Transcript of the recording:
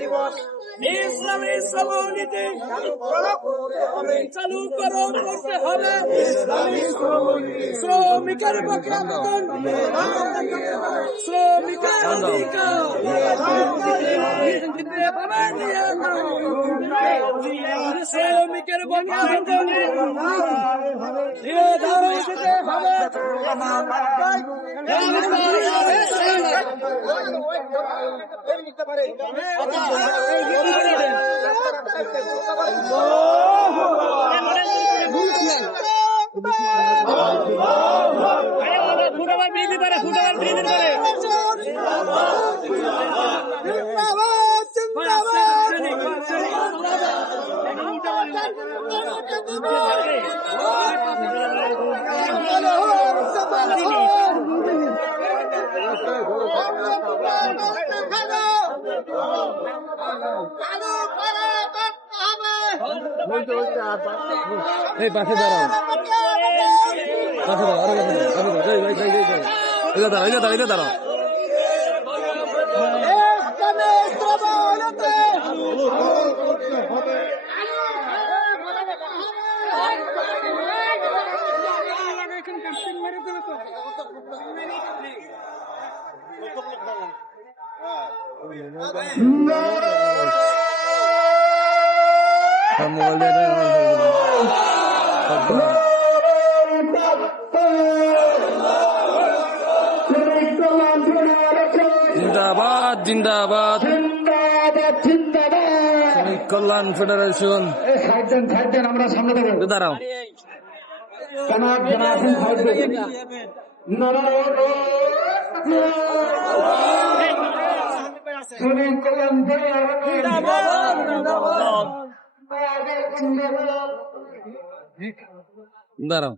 দিবস। ইসলামী শ্রমনীতি চালু করো করতে হবে। শ্রমিকের পক্ষে আবেদন শ্রমিকের অধিকার। শ্রমিকের পক্ষে আবেদন দিতে হবে ফুটাবার দিতে পারে ফুটাবার বিয়ে দিতে পারে এই পাশে দাঁড়াও পাশে দাঁড়াও আরও দাঁড়াও এটা দাঁড়াও এটা দাঁড়াও দিয়ে জিন্দাবাদ জিন্দাবাদ। শ্রমিক কল্যাণ ফেডারেশন। আমরা সামনে দেবো দাঁড়াও কল্যাণ দাঁড়াও